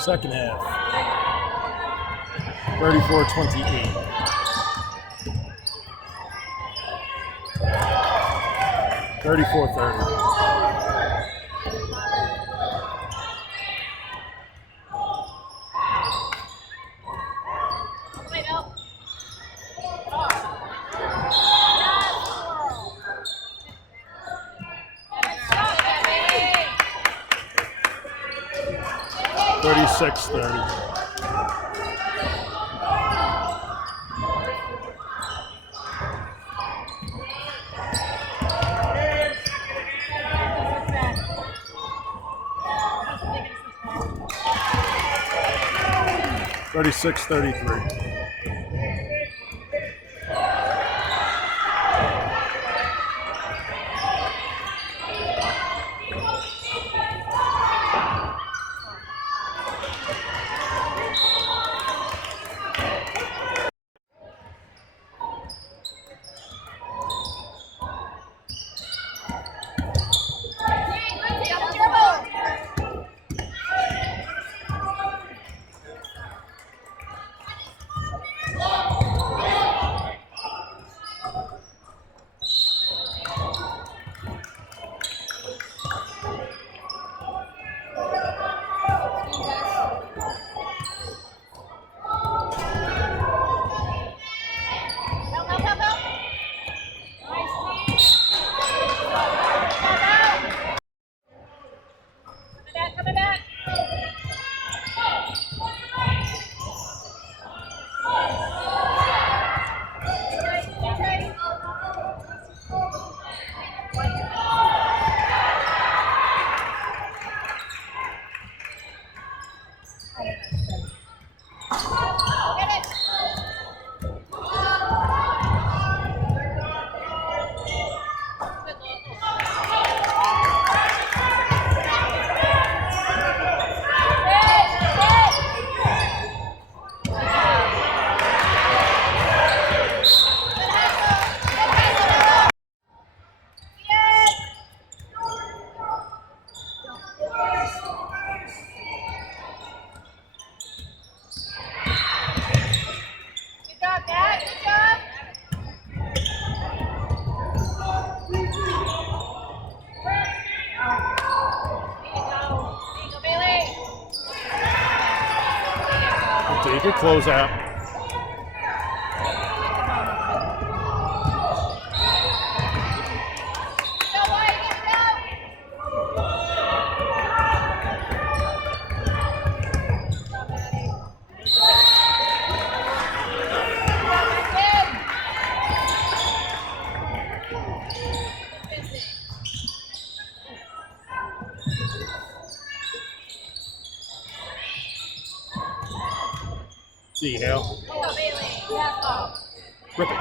Second half. 34-28. 34-30. Six 30. Thirty-six 33. Take your close out. See you, Hale. Rip it.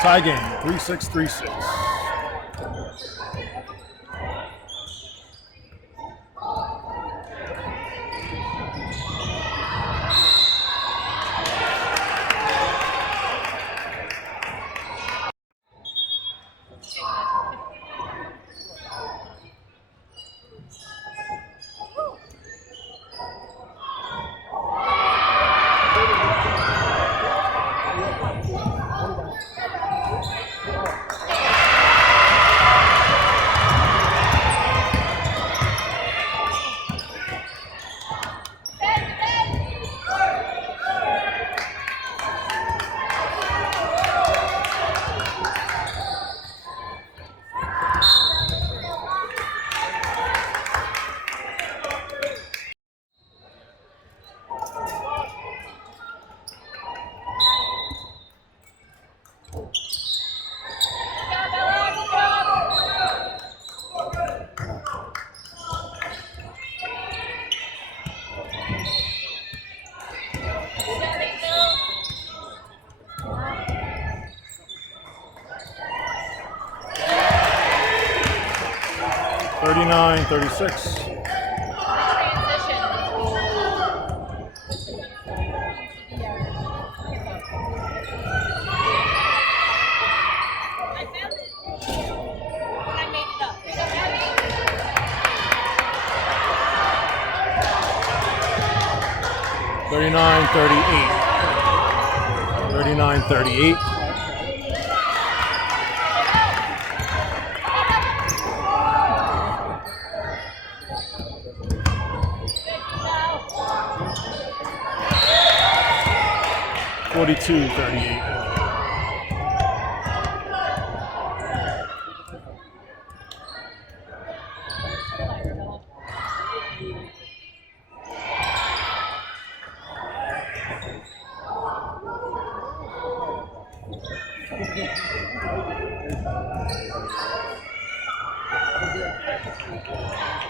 Tie game, 3-6, 3-6. Transition. 39-38. 39-38. (42-38).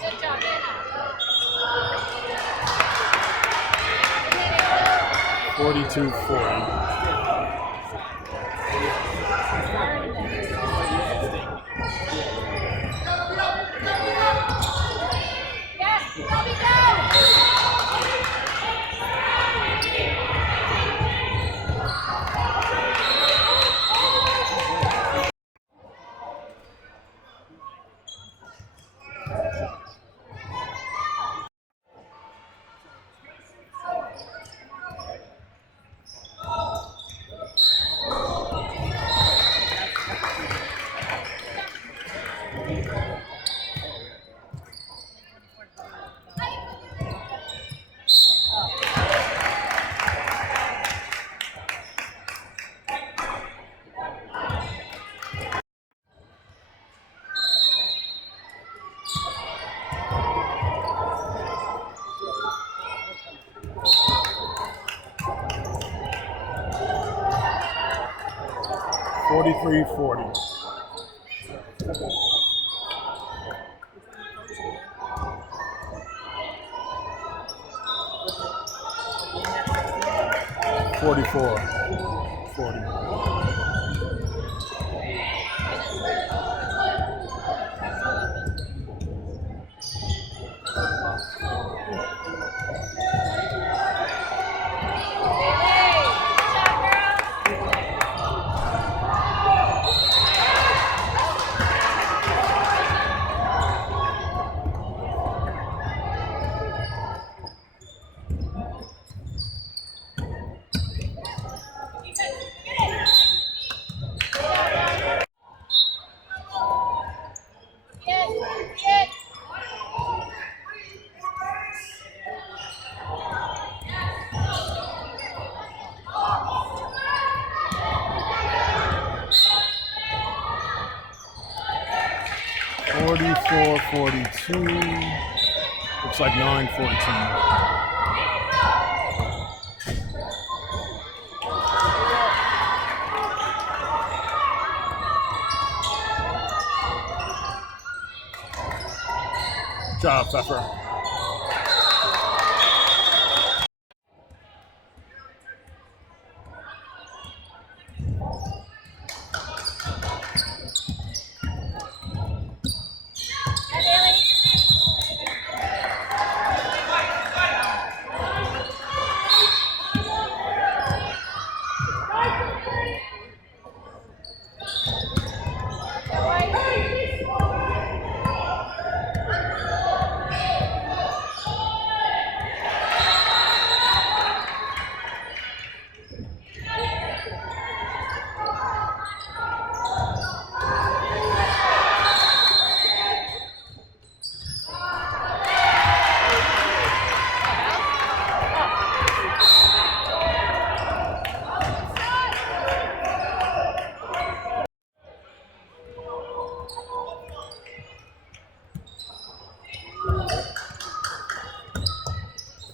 Good job, Anna. 42-40. Yes, Bobby, go! 43-40. 44-40.44-42. Looks like 9-14. Good job, Pfeffer.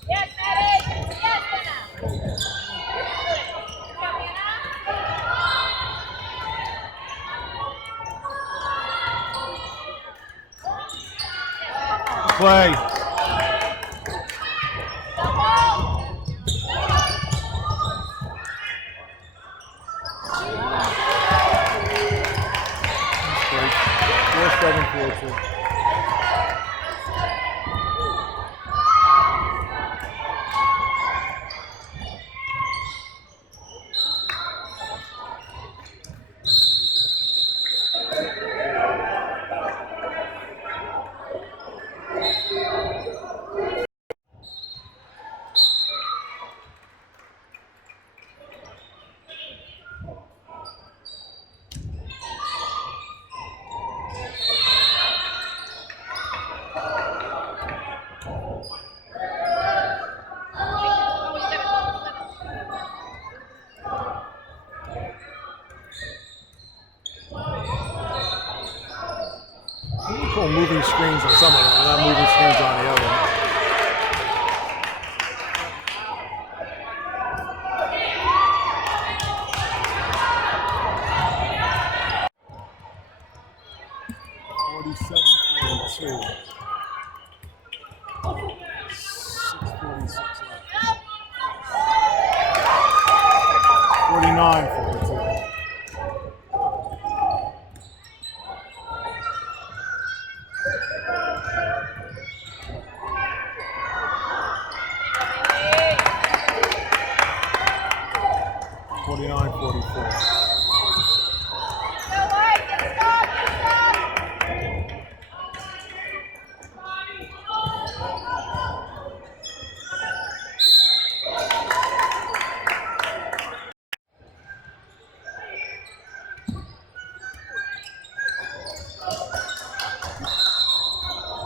Yes, Maddie! Yes, Anna! Play. Great. 4-7-4-2. screens on some of them. They're not moving screens on the other. $47-42. 6:46 left. 49-42. $49-44. Go, White. Get a stop. Get a stop.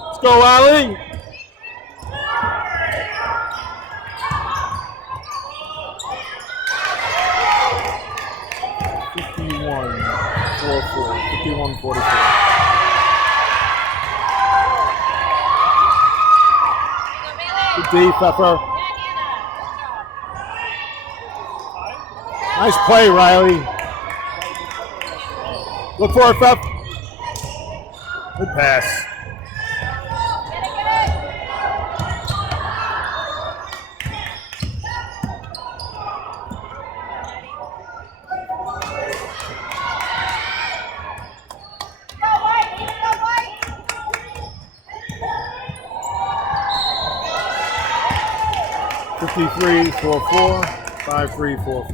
Let's go, Riley! $51-44. Go, Bailey. Good D, Pepper. Back, Anna. Nice play, Riley. Look for it, Pep. Good pass. Get it, get it. 53-44, 53-44.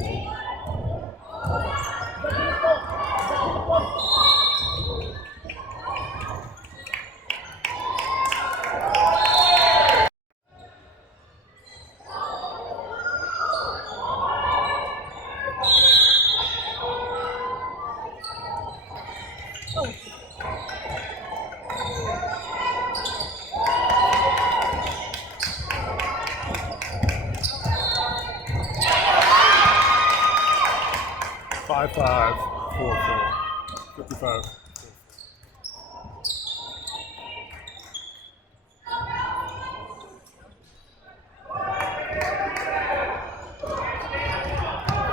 Five, 4-4. 55.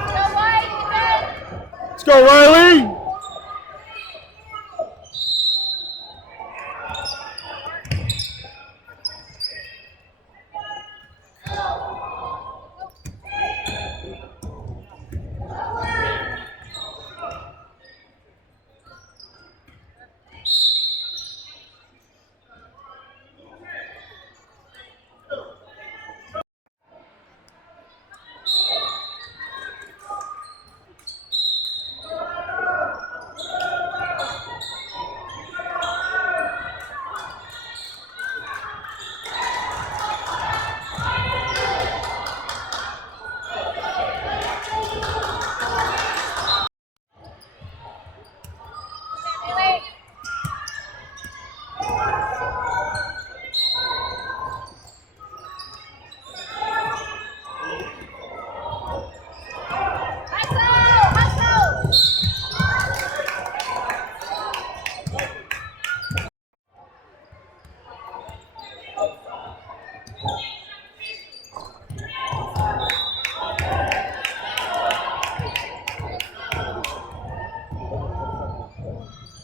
Go, White. Defend. Let's go, Riley! Bailey. Hustle.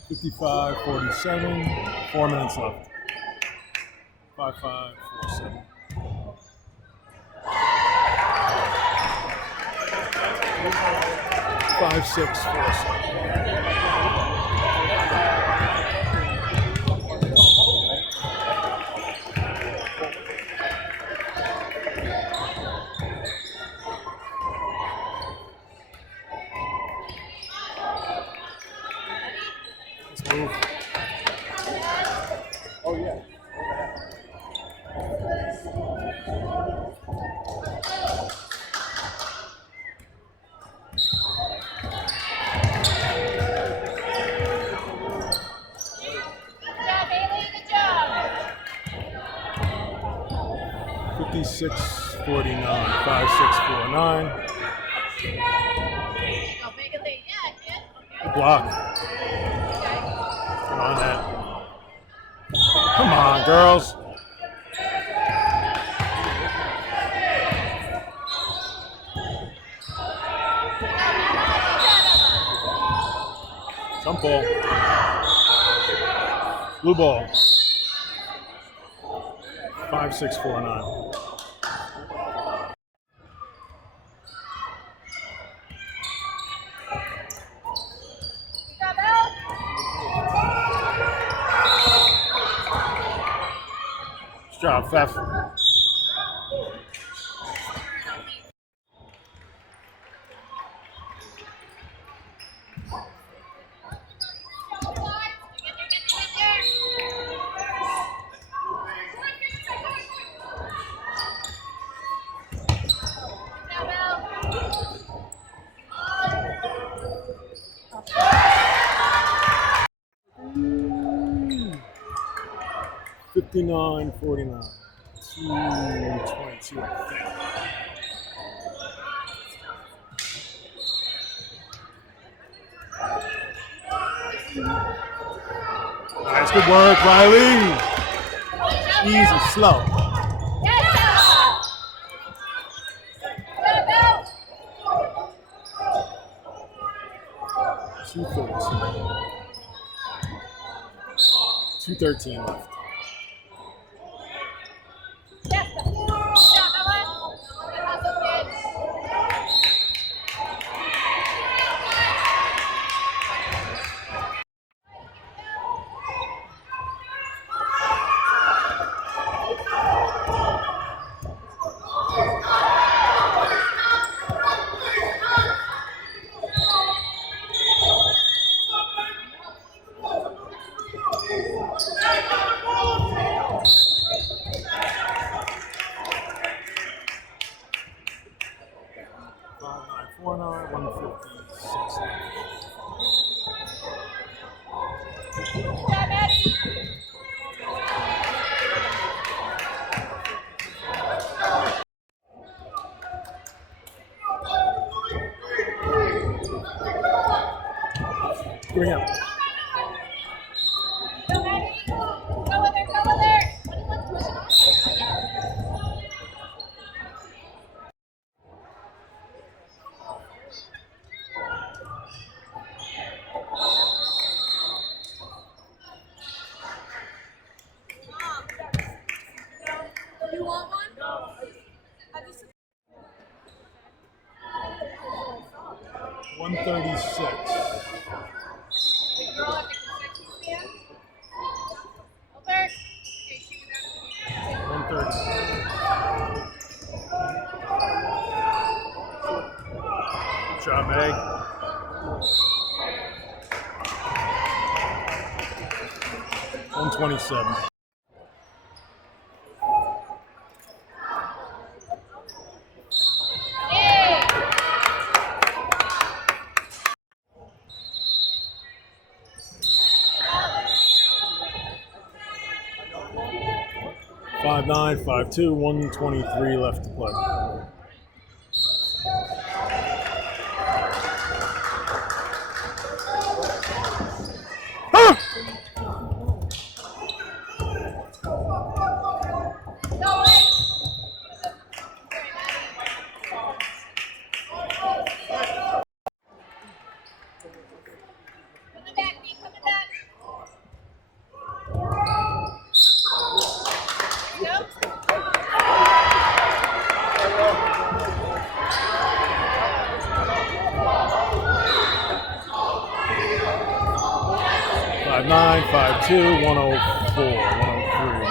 55-47, 4 minutes left. 55-47. Five, 6, 4, 7. Let's move. Oh yeah. Good job, Bailey. Good job. 56-49, 5-6-4-9. Go, big and lead. Yeah, kid. Good block. Okay. Get on that. Come on, girls. Jump ball. Blue ball. 5-6-4-9. Good job, Fef. Mm. 59-49. 2:22, I think. Nice, good work, Riley. Easy, slow. 2:13 left. Bring up. You want one? 136. Girl at the concession stand. Over. Okay, she was out 130. Good job, Meg. $127. Hey! 5-9, 5-2, 123 left to play. No way! Coming back, Pete, coming back. There you go. 5-9, 5-2, 104, 103.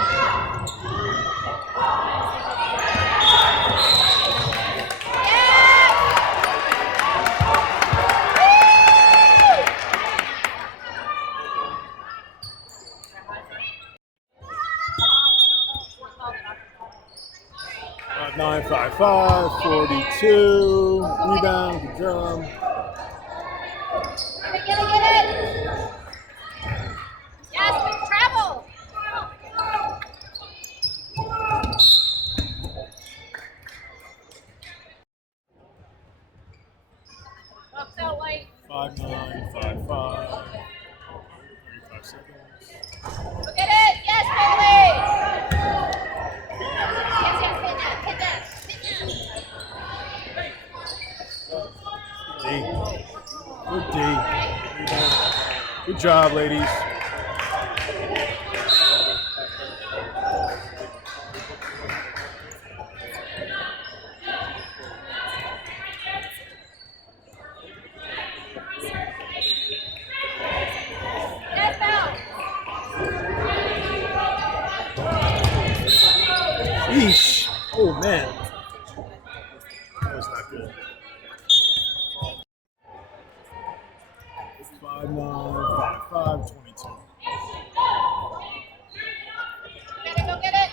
Five, 9, 5-5, 42. Rebound, good job. Get it! Yes, we travel! Bucks out white. 5-9, 5-5. 35 seconds. Look at it! Yes, Bailey! Good job, ladies. Yes, now. Yeesh. Oh, man. That was not good. 5-9, 5-5, 22. Get it, go get it.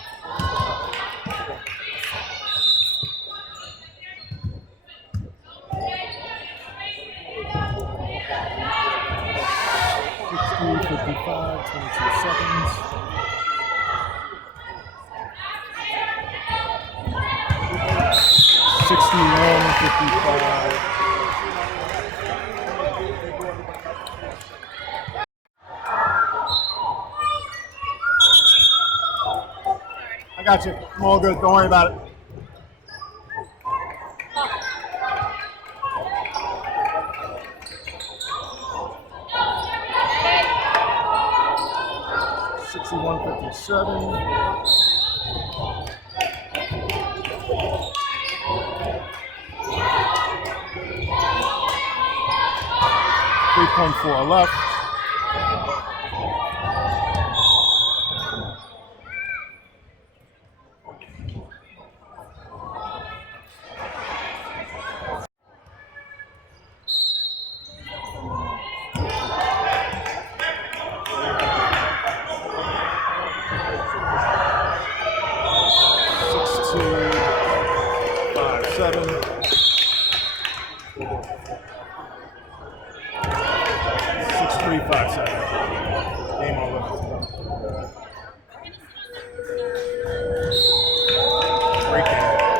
Sixty, 55, 22 seconds. 61, 55. I got you. I'm all good. Don't worry about it. Okay. 61, 57. 3.4 left. Six, 2, 5, 7.